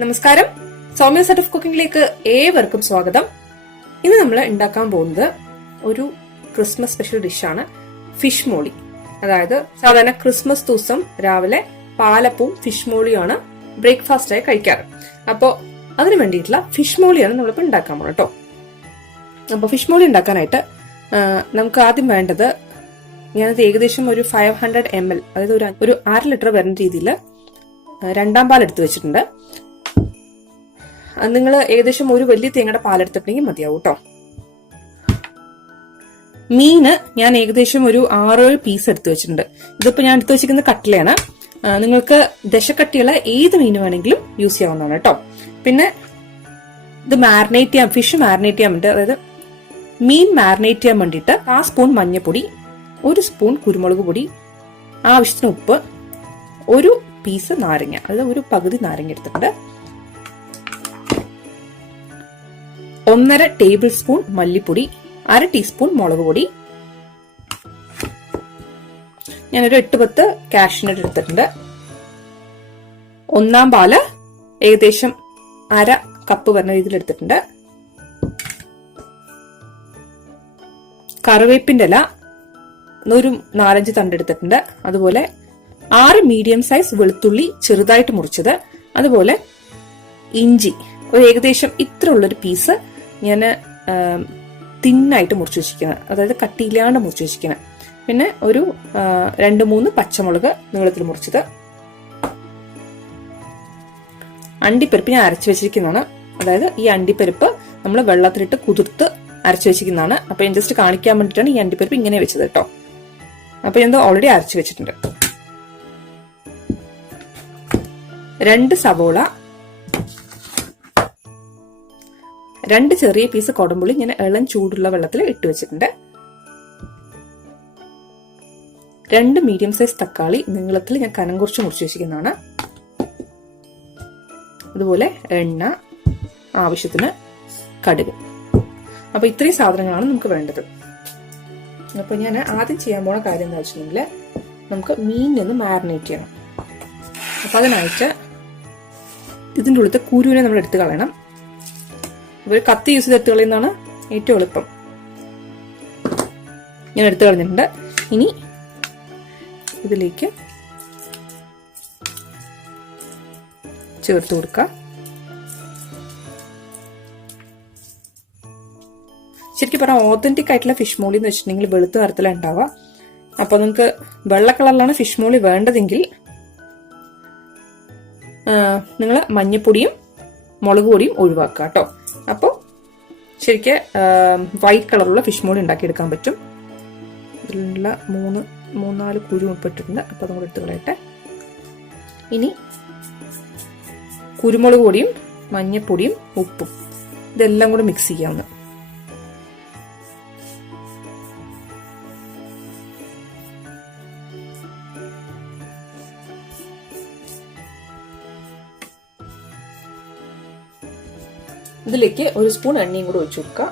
നമസ്കാരം, Soumya set of കുക്കിംഗിലേക്ക് ഏവർക്കും സ്വാഗതം. ഇന്ന് നമ്മൾ ഉണ്ടാക്കാൻ പോകുന്നത് ഒരു ക്രിസ്മസ് സ്പെഷ്യൽ ഡിഷാണ്, ഫിഷ് മോളി. അതായത് സാധാരണ ക്രിസ്മസ് ദിവസം രാവിലെ പാലപ്പവും ഫിഷ് മോളിയാണ് ബ്രേക്ക്ഫാസ്റ്റ് ആയി കഴിക്കാറ്. അപ്പോൾ അതിന് വേണ്ടിയിട്ടുള്ള ഫിഷ് മോളിയാണ് നമ്മളിപ്പോൾ ഉണ്ടാക്കാൻ പോകുന്നത് കേട്ടോ. അപ്പോൾ ഫിഷ് മോളി ഉണ്ടാക്കാനായിട്ട് നമുക്ക് ആദ്യം വേണ്ടത്, ഞാനത് ഏകദേശം ഒരു 500 ml, അതായത് ഒരു 1/2 ലിറ്റർ വരുന്ന രീതിയിൽ രണ്ടാം പാൽ എടുത്തു വെച്ചിട്ടുണ്ട്. നിങ്ങൾ ഏകദേശം ഒരു വലിയ തേങ്ങയുടെ പാലെടുത്തിട്ടുണ്ടെങ്കിൽ മതിയാവും കേട്ടോ. മീന് ഞാൻ ഏകദേശം ഒരു 6-7 പീസ് എടുത്തു വെച്ചിട്ടുണ്ട്. ഇതിപ്പോ ഞാൻ എടുത്തു വെച്ചിരിക്കുന്ന കട്ടിലയാണ്. നിങ്ങൾക്ക് ദശക്കട്ടിയുള്ള ഏത് മീൻ വേണമെങ്കിലും യൂസ് ചെയ്യാവുന്നതാണ് കേട്ടോ. പിന്നെ ഇത് മാരിനേറ്റ് ചെയ്യാൻ, ഫിഷ് മാരിനേറ്റ് ചെയ്യാൻ വേണ്ടി, അതായത് മീൻ മാരിനേറ്റ് ചെയ്യാൻ വേണ്ടിയിട്ട് 1 സ്പൂൺ മഞ്ഞൾപ്പൊടി, 1 സ്പൂൺ കുരുമുളക് പൊടി, ആവശ്യത്തിന് ഉപ്പ്, ഒരു പീസ് നാരങ്ങ, അതായത് ഒരു പകുതി നാരങ്ങ എടുത്തിട്ടുണ്ട്, 1.5 ടേബിൾ സ്പൂൺ മല്ലിപ്പൊടി, 1/2 ടീസ്പൂൺ മുളക് പൊടി, ഞാനൊരു 8-10 കാഷ്യൂനട്ട് എടുത്തിട്ടുണ്ട്, 1 പാല് ഏകദേശം 1/2 കപ്പ് വരുന്ന രീതിയിൽ എടുത്തിട്ടുണ്ട്, കറിവേപ്പിന്റെ ഇല ഒരു 4-5 തണ്ട് എടുത്തിട്ടുണ്ട്, അതുപോലെ 6 മീഡിയം സൈസ് വെളുത്തുള്ളി ചെറുതായിട്ട് മുറിച്ചത്, അതുപോലെ ഇഞ്ചി ഒരു ഏകദേശം ഇത്ര ഉള്ളൊരു പീസ് ഞാൻ തിന്നായിട്ട് മുറിച്ച് വെച്ചിരിക്കുന്നത്, അതായത് കട്ടിയില്ലാണ്ട് മുറിച്ച് വെച്ചിരിക്കുന്നത്. പിന്നെ ഒരു 2-3 പച്ചമുളക് നീളത്തിൽ മുറിച്ചത്, അണ്ടിപ്പരിപ്പ് ഞാൻ അരച്ചു വെച്ചിരിക്കുന്നതാണ്. അതായത് ഈ അണ്ടിപ്പരിപ്പ് നമ്മൾ വെള്ളത്തിലിട്ട് കുതിർത്ത് അരച്ചു വെച്ചിരിക്കുന്നതാണ്. അപ്പൊ ഞാൻ ജസ്റ്റ് കാണിക്കാൻ വേണ്ടിയിട്ടാണ് ഈ അണ്ടിപ്പരിപ്പ് ഇങ്ങനെ വെച്ചത് കേട്ടോ. അപ്പൊ ഞാൻ ഓൾറെഡി അരച്ചു വെച്ചിട്ടുണ്ട്. 2 സവോള, 2 ചെറിയ പീസ് കൊടമ്പുളി ഞാൻ ഇളം ചൂടുള്ള വെള്ളത്തിൽ ഇട്ട് വെച്ചിട്ടുണ്ട്, 2 മീഡിയം സൈസ് തക്കാളി നീളത്തിൽ ഞാൻ കനം കുറച്ച് മുറിച്ച് വെച്ചിരിക്കുന്നതാണ്, അതുപോലെ എണ്ണ, ആവശ്യത്തിന് കടുക്. അപ്പൊ ഇത്രയും സാധനങ്ങളാണ് നമുക്ക് വേണ്ടത്. അപ്പൊ ഞാൻ ആദ്യം ചെയ്യാൻ പോണ കാര്യം എന്താ വെച്ചിട്ടുണ്ടെങ്കിൽ, നമുക്ക് മീനിന് മാരിനേറ്റ് ചെയ്യണം. അപ്പൊ അതിനായിട്ട് ഇതിൻ്റെ ഉള്ളിലത്തെ കുരുവിനെ നമ്മൾ എടുത്തു കളയണം. ഒരു കത്തി യൂസ് ചെയ്ത് എടുത്തു കളയുന്നതാണ് ഏറ്റവും എളുപ്പം. ഞാൻ എടുത്തു കളഞ്ഞിട്ടുണ്ട്. ഇനി ഇതിലേക്ക് ചേർത്ത് കൊടുക്കുക. ശരിക്കും പറഞ്ഞാൽ ഓതന്റിക് ആയിട്ടുള്ള ഫിഷ് മോളി എന്ന് വെച്ചിട്ടുണ്ടെങ്കിൽ വെളുത്ത നിറത്തിലാണ് ഉണ്ടാവുക. അപ്പൊ നിങ്ങൾക്ക് വെള്ള കളറിലാണ് ഫിഷ് മോളി വേണ്ടതെങ്കിൽ നിങ്ങൾ മഞ്ഞപ്പൊടിയും മുളക് പൊടിയും ഒഴിവാക്കുക കേട്ടോ. അപ്പോൾ ശരിക്കും വൈറ്റ് കളറുള്ള ഫിഷ് മോളി ഉണ്ടാക്കിയെടുക്കാൻ പറ്റും. ഇതിലുള്ള 3-4 കുരു ഉൾപ്പെട്ടിട്ടുണ്ട്. അപ്പോൾ അതും കൂടെ എടുത്ത് കളയട്ടെ. ഇനി കുരുമുളക് പൊടിയും മഞ്ഞപ്പൊടിയും ഉപ്പും ഇതെല്ലാം കൂടെ മിക്സ് ചെയ്യാവുന്ന. ഇതിലേക്ക് 1 സ്പൂൺ എണ്ണയും കൂടെ ഒഴിച്ചു കൊടുക്കുക.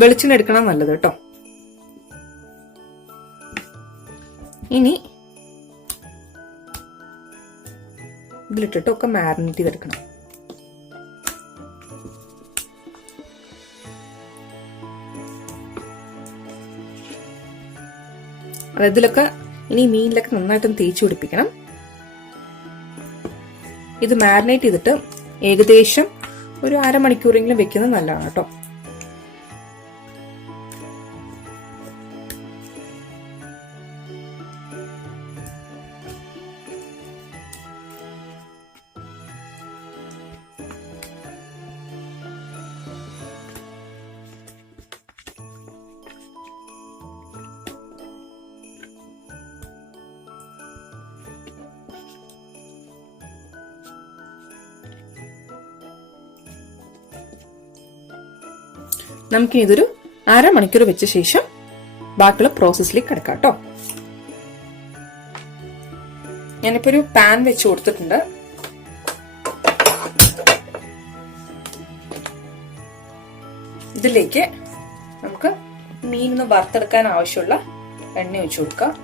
വെളിച്ചെണ്ണ എടുക്കണം നല്ലത് കേട്ടോ. ഇനി ഇതിലിട്ടിട്ട് ഒക്കെ മാരിനേറ്റ് ചെയ്തെടുക്കണം. അതായത് ഇതിലൊക്കെ ഇനി മീനിലൊക്കെ നന്നായിട്ടും തേച്ച് പിടിപ്പിക്കണം. ഇത് മാരിനേറ്റ് ചെയ്തിട്ട് ഏകദേശം ഒരു 1/2 മണിക്കൂറെങ്കിലും വെക്കുന്നത് നല്ലതാണ് കേട്ടോ. നമുക്കിനി ഇതൊരു 1/2 മണിക്കൂർ വെച്ച ശേഷം ബാക്കിയുള്ള പ്രോസസ്സിലേക്ക് കിടക്കാം കേട്ടോ. ഞാനിപ്പോ ഒരു പാൻ വെച്ച് കൊടുത്തിട്ടുണ്ട്. ഇതിലേക്ക് നമുക്ക് മീൻ വറുത്തെടുക്കാൻ ആവശ്യമുള്ള എണ്ണ ഒഴിച്ചു കൊടുക്കാം.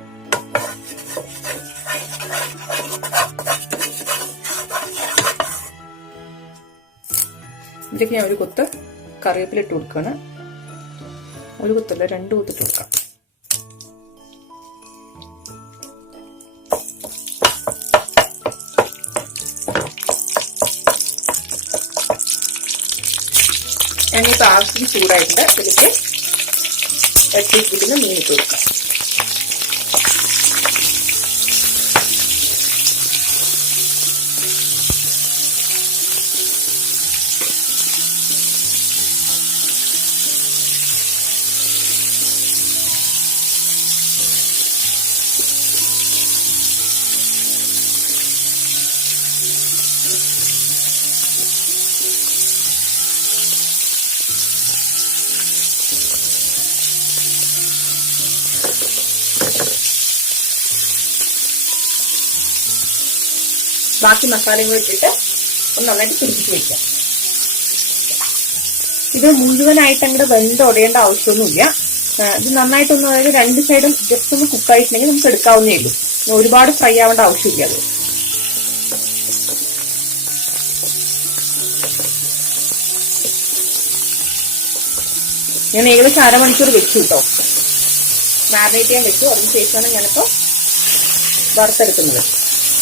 ഇതിലേക്ക് ഞാൻ ഒരു കൊത്ത് കറിവേപ്പില ഇട്ട് കൊടുക്കുകയാണ്. ഒരു കൊത്തല്ല, 2 കൊത്തിട്ട് കൊടുക്കാം. എണ്ണ ആവശ്യത്തിന് ചൂടായിട്ടുണ്ട്. ഇതിലേക്ക് വെച്ചിരിക്കുന്ന മീൻ ഇട്ട് കൊടുക്കാം. ബാക്കി മസാലയും കൂടി ഇട്ടിട്ട് ഒന്ന് നന്നായിട്ട് പിടിപ്പിച്ച് വെക്കാം. ഇത് മുഴുവനായിട്ട് അങ്ങോട്ട് വെന്തുടയേണ്ട ആവശ്യമൊന്നുമില്ല. ഇത് നന്നായിട്ടൊന്ന്, അതായത് 2 സൈഡും ജസ്റ്റ് ഒന്ന് കുക്കായിട്ടുണ്ടെങ്കിൽ നമുക്ക് എടുക്കാവുന്നേ ഉള്ളൂ. ഒരുപാട് ഫ്രൈ ആവേണ്ട ആവശ്യമില്ല. അത് ഞാൻ ഏകദേശം 1/2 മണിക്കൂർ വെച്ചു കേട്ടോ, മാരിനേറ്റ് ചെയ്യാൻ വെച്ചു. അതിനുശേഷമാണ് ഞാനിപ്പോ വറുത്തെടുക്കുന്നത്.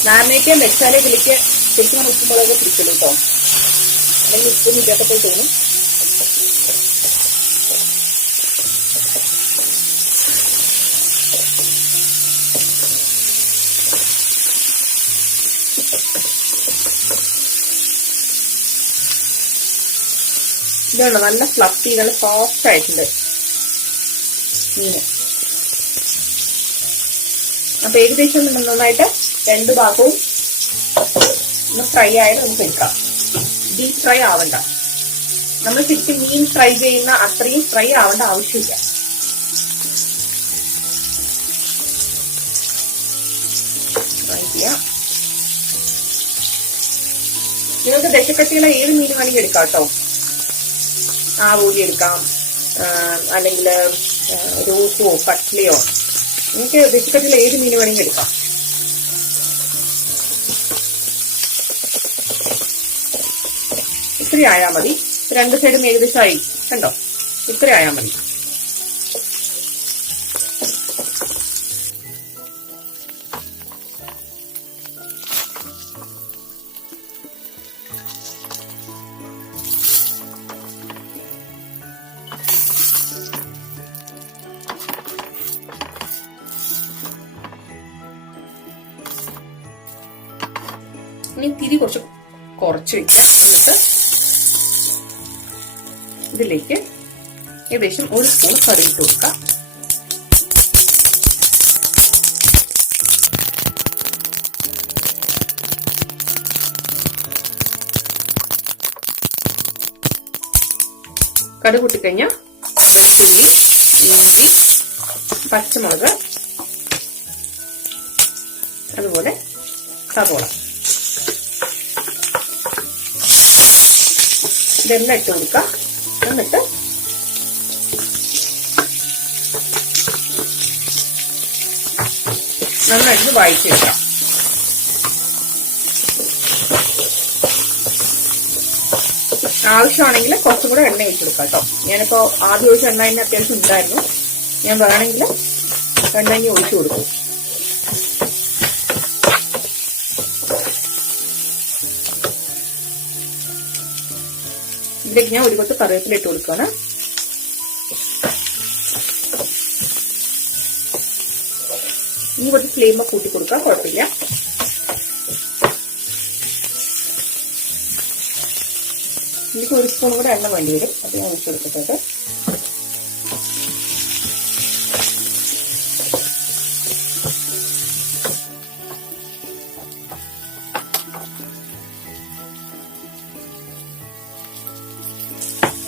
മാരിനേറ്റ് ചെയ്യാൻ വെച്ചാലേ ഇതിലേക്ക് ശരിക്കും ഉപ്പുമുളക് പിടിക്കുള്ളൂ കേട്ടോ, അല്ലെങ്കിൽ ഉപ്പൊന്നും ഇല്ലാത്തപ്പോൾ തോന്നും. ഇതാണ് നല്ല ഫ്ലഫി, നല്ല സോഫ്റ്റ് ആയിട്ടുണ്ട് മീന്. അപ്പൊ ഏകദേശം നന്നായിട്ട് 2 ഭാഗവും ഒന്ന് ഫ്രൈ ആയിട്ട് നമുക്ക് എടുക്കാം. ഡീപ് ഫ്രൈ ആവണ്ട. നമ്മൾ ശരിക്കും മീൻ ഫ്രൈ ചെയ്യുന്ന അത്രയും ഫ്രൈ ആവേണ്ട ആവശ്യമില്ല. ഫ്രൈ ചെയ്യാം. നിങ്ങൾക്ക് ദശക്കട്ടിയുള്ള ഏത് മീൻ വേണമെങ്കിൽ എടുക്കാം കേട്ടോ. ആവൂലി എടുക്കാം, അല്ലെങ്കിൽ റോസോ കട്ട്ലിയോ, നിങ്ങൾക്ക് ദശക്കട്ടിയുള്ള ഏത് മീൻ വേണമെങ്കിൽ എടുക്കാം. ഇത്ര ആയാൽ മതി. 2 സൈഡും ഏകദേശം ആയി കണ്ടോ, ഇത്ര ആയാൽ മതി. ഇനി തിരി കുറച്ച് വെക്കാം. എന്നിട്ട് ഇതിലേക്ക് ഏകദേശം 1 സ്പൂൺ കറി ഇട്ട് കൊടുക്കാം. കടുക് പൊട്ടിക്കഴിഞ്ഞാൽ വെളുത്തുള്ളി, ഇഞ്ചി, പച്ചമുളക്, അതുപോലെ സവോള, ഇതെല്ലാം ഇട്ട് കൊടുക്കാം. എന്നിട്ട് നന്നായിട്ട് വഴറ്റിയെടുക്കാം. ആവശ്യമാണെങ്കിൽ കുറച്ചും കൂടെ എണ്ണ ഒഴിച്ചു കൊടുക്കാം കേട്ടോ. ഞാനിപ്പോ ആദ്യം ഒഴിച്ച എണ്ണ തന്നെ അത്യാവശ്യം ഉണ്ടായിരുന്നു. ഞാൻ വേണമെങ്കിൽ എണ്ണ ഒഴിച്ചു കൊടുക്കും. ഇതിലേക്ക് ഞാൻ 1 കൊത്ത് കറിവേപ്പില ഇട്ട് കൊടുക്കുകയാണ്. ഇനി കുറച്ച് ഫ്ലെയിം കൂട്ടി കൊടുക്കാം, കുഴപ്പമില്ല. എനിക്ക് 1 സ്പൂൺ കൂടെ എണ്ണ വേണ്ടി വരും. അത് ഞാൻ ഒഴിച്ചു കൊടുത്തിട്ട്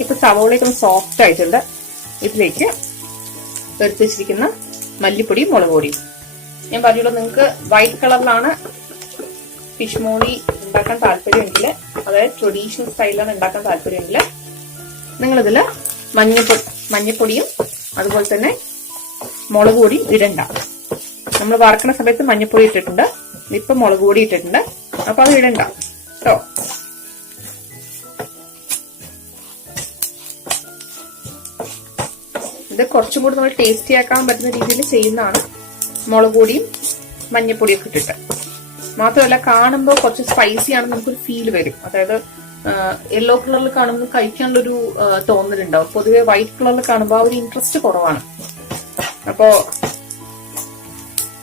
ഇപ്പൊ സവോളയൊക്കെ സോഫ്റ്റ് ആയിട്ടുണ്ട്. ഇതിലേക്ക് എടുത്ത് വെച്ചിരിക്കുന്ന മല്ലിപ്പൊടിയും മുളക് പൊടിയും. ഞാൻ പറഞ്ഞുള്ളൂ, നിങ്ങൾക്ക് വൈറ്റ് കളറിലാണ് ഫിഷ് മോളി ഉണ്ടാക്കാൻ താല്പര്യമെങ്കിൽ, അതായത് ട്രഡീഷണൽ സ്റ്റൈലാണ് ഉണ്ടാക്കാൻ താല്പര്യമെങ്കിൽ നിങ്ങളിതില് മഞ്ഞപ്പൊടിയും അതുപോലെ തന്നെ മുളക് പൊടിയും ഇടണ്ട. നമ്മൾ വറക്കണ സമയത്ത് മഞ്ഞപ്പൊടി ഇട്ടിട്ടുണ്ട്, ഇപ്പൊ മുളക് പൊടി ഇട്ടിട്ടുണ്ട്. അപ്പൊ അത് ഇടണ്ട കേട്ടോ. കുറച്ചും കൂടി നമ്മൾ ടേസ്റ്റി ആക്കാൻ പറ്റുന്ന രീതിയിൽ ചെയ്യുന്നതാണ്. മുളക് പൊടിയും മഞ്ഞപ്പൊടിയും ഒക്കെ ഇട്ടിട്ട്. മാത്രമല്ല കാണുമ്പോൾ കുറച്ച് സ്പൈസി ആണെന്ന് നമുക്കൊരു ഫീൽ വരും. അതായത് യെല്ലോ കളറിൽ കാണുമ്പോൾ കഴിക്കാനുള്ളൊരു തോന്നലുണ്ടാവും. പൊതുവെ വൈറ്റ് കളറിൽ കാണുമ്പോൾ ആ ഒരു ഇൻട്രസ്റ്റ് കുറവാണ്. അപ്പോ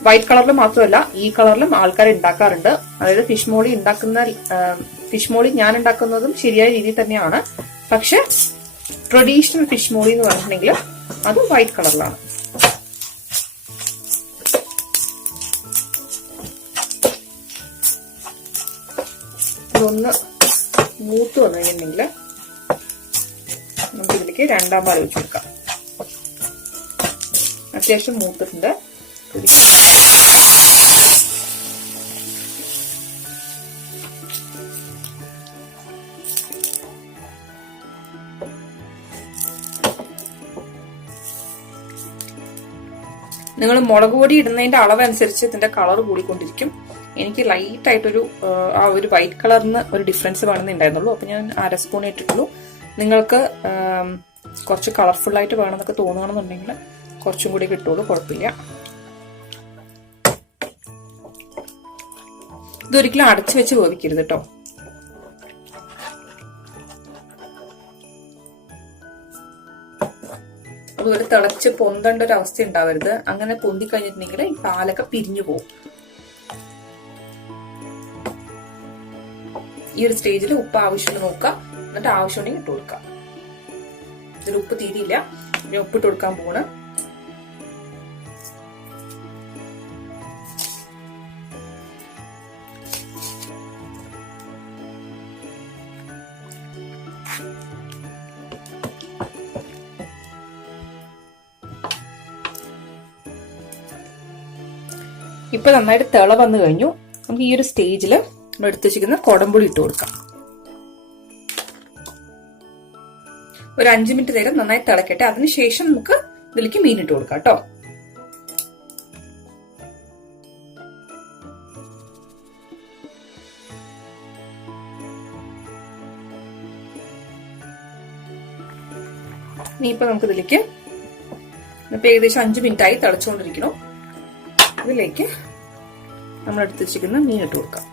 വൈറ്റ് കളറിൽ മാത്രമല്ല ഈ കളറിലും ആൾക്കാർ ഉണ്ടാക്കാറുണ്ട്. അതായത് ഫിഷ് മോളി ഞാൻ ഉണ്ടാക്കുന്നതും ശരിയായ രീതിയിൽ തന്നെയാണ്. പക്ഷെ ട്രഡീഷണൽ ഫിഷ് മോളി എന്ന് പറഞ്ഞിട്ടുണ്ടെങ്കിൽ അത് വൈറ്റ് കളറിലാണ്. ഇതൊന്ന് മൂത്ത് വന്നു കഴിഞ്ഞിട്ടുണ്ടെങ്കിൽ നമുക്ക് ഇതിലേക്ക് രണ്ടാം പാൽ ഒഴിച്ചു കൊടുക്കാം. അത്യാവശ്യം മൂത്തിട്ടുണ്ട്. നിങ്ങൾ മുളക് പൊടി ഇടുന്നതിന്റെ അളവനുസരിച്ച് ഇതിന്റെ കളർ കൂടിക്കൊണ്ടിരിക്കും. എനിക്ക് ലൈറ്റ് ആയിട്ടൊരു ആ ഒരു വൈറ്റ് കളറിന് ഒരു ഡിഫറൻസ് വേണമെന്നുണ്ടായിരുന്നുള്ളൂ. അപ്പൊ ഞാൻ 1/2 സ്പൂൺ ഇട്ടിട്ടുള്ളൂ. നിങ്ങൾക്ക് കുറച്ച് കളർഫുൾ ആയിട്ട് വേണമെന്നൊക്കെ തോന്നുകയാണെന്നുണ്ടെങ്കിൽ കുറച്ചും കൂടി കിട്ടുള്ളൂ, കുഴപ്പമില്ല. ഇതൊരിക്കലും അടച്ചു വെച്ച് വേവിക്കരുത് കേട്ടോ. അതുപോലെ തിളച്ച് പൊന്തേണ്ട ഒരു അവസ്ഥ ഉണ്ടാവരുത്. അങ്ങനെ പൊന്തി കഴിഞ്ഞിട്ടുണ്ടെങ്കിൽ ഈ പാലൊക്കെ പിരിഞ്ഞു പോകും. ഈ ഒരു സ്റ്റേജിൽ ഉപ്പ് ആവശ്യമുണ്ട് നോക്കുക. എന്നിട്ട് ആവശ്യമുണ്ടെങ്കിൽ ഇട്ട് കൊടുക്കാം. ഇതിൽ ഉപ്പ് തീരില്ല, ഞാൻ ഉപ്പിട്ട് കൊടുക്കാൻ പോണ്. ഇപ്പൊ നന്നായിട്ട് തിള വന്നു കഴിഞ്ഞു. നമുക്ക് ഈ ഒരു സ്റ്റേജിൽ നമ്മൾ എടുത്തു വെച്ചിരിക്കുന്ന കൊടംപുളി ഇട്ട് കൊടുക്കാം. ഒരു 5 മിനിറ്റ് നേരം നന്നായി തിളക്കട്ടെ. അതിനുശേഷം നമുക്ക് ഇതിലേക്ക് മീൻ ഇട്ട് കൊടുക്കാം കേട്ടോ. ഇനിയിപ്പോ നമുക്ക് ഇതിലേക്ക് ഏകദേശം 5 മിനിറ്റ് ആയി തിളച്ചുകൊണ്ടിരിക്കണം. ഇതിലേക്ക് നമ്മൾ എടുത്ത് വെച്ചിരിക്കുന്ന മീൻ ഇട്ട് കൊടുക്കാം.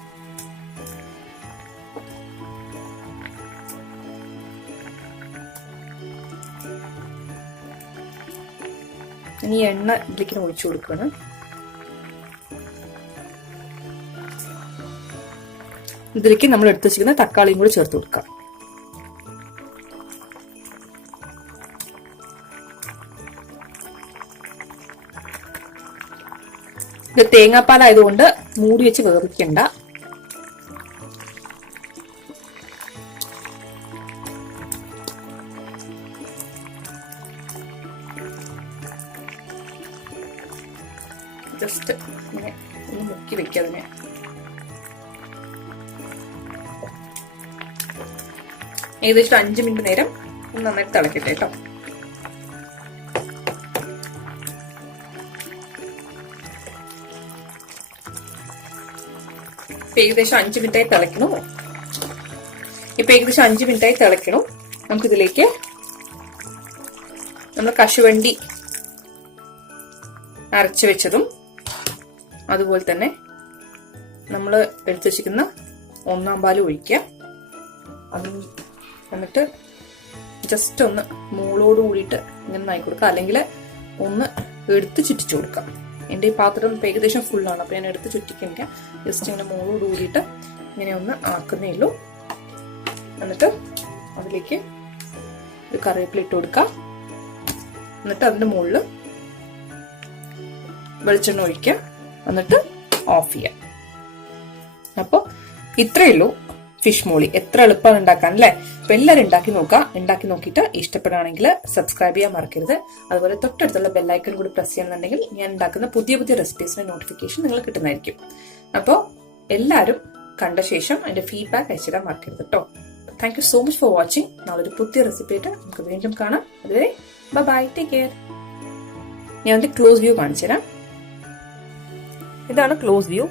ഇനി എണ്ണ ഇതിലേക്ക് ഒഴിച്ചു കൊടുക്കണം. ഇതിലേക്ക് നമ്മൾ എടുത്ത് വെച്ചിരിക്കുന്ന തക്കാളിയും കൂടി ചേർത്ത് കൊടുക്കാം. ഇത് തേങ്ങാപ്പാലായതുകൊണ്ട് മൂടി വെച്ച് വേവിക്കണ്ട. ജസ്റ്റ് ഇങ്ങനെ ഒന്ന് മുക്കി വെക്കുക. അതിനെ ഏകദേശം 5 മിനിറ്റ് നേരം നന്നായിട്ട് തിളക്കട്ടെ കേട്ടോ. ഏകദേശം 5 മിനിറ്റായി തിളയ്ക്കണം. ഇപ്പൊ ഏകദേശം 5 മിനിറ്റായി തിളയ്ക്കണം. നമുക്കിതിലേക്ക് നമ്മൾ കശുവണ്ടി അരച്ചു വെച്ചതും അതുപോലെ തന്നെ നമ്മൾ എടുത്തു വെച്ചിരിക്കുന്ന 1-ാം പാൽ ഒഴിക്കുക. എന്നിട്ട് ജസ്റ്റ് ഒന്ന് മൂളോട് കൂടിയിട്ട് ഇങ്ങനെ നായി കൊടുക്കുക. അല്ലെങ്കിൽ ഒന്ന് എടുത്ത് ചുറ്റിച്ചു കൊടുക്കാം. എൻ്റെ ഈ പാത്രം ഏകദേശം ഫുള്ളാണ്. അപ്പൊ ഞാൻ എടുത്ത് ചുറ്റിക്കണ്ട. ജസ്റ്റ് ഇങ്ങനെ മൂളോട് കൂടിയിട്ട് ഇങ്ങനെ ഒന്ന് ആക്കുന്നേ ഉള്ളൂ. എന്നിട്ട് അതിലേക്ക് ഒരു കറിവേപ്പില ഇട്ട് കൊടുക്കാം. എന്നിട്ട് അതിന്റെ മുകളിൽ വെളിച്ചെണ്ണ ഒഴിക്കുക. എന്നിട്ട് ഓഫ് ചെയ്യാം. അപ്പൊ ഇത്രയേ ഉള്ളൂ ഫിഷ് മോളി. എത്ര എളുപ്പമാണ് ഉണ്ടാക്കാൻ അല്ലേ? അപ്പൊ എല്ലാവരും ഉണ്ടാക്കി നോക്കുക. ഉണ്ടാക്കി നോക്കിയിട്ട് ഇഷ്ടപ്പെടുകയാണെങ്കിൽ സബ്സ്ക്രൈബ് ചെയ്യാൻ മറക്കരുത്. അതുപോലെ തൊട്ടടുത്തുള്ള ബെല്ലൈക്കൺ കൂടി പ്രസ് ചെയ്യുന്നുണ്ടെങ്കിൽ ഞാൻ ഉണ്ടാക്കുന്ന പുതിയ പുതിയ റെസിപ്പീസിന്റെ നോട്ടിഫിക്കേഷൻ നിങ്ങൾ കിട്ടുന്നതായിരിക്കും. അപ്പോൾ എല്ലാവരും കണ്ട ശേഷം അതിന്റെ ഫീഡ്ബാക്ക് അയച്ചിടാൻ മറക്കരുത് കേട്ടോ. Thank you so much for watching. നാളൊരു പുതിയ റെസിപ്പി ആയിട്ട് നമുക്ക് വീണ്ടും കാണാം. അതുവരെ ബൈ, ടേക്ക് കെയർ. ഞാൻ അതിന്റെ ക്ലോസ് വ്യൂ കാണിച്ചു തരാം. ഇതാണ് ക്ലോസ് വ്യൂ.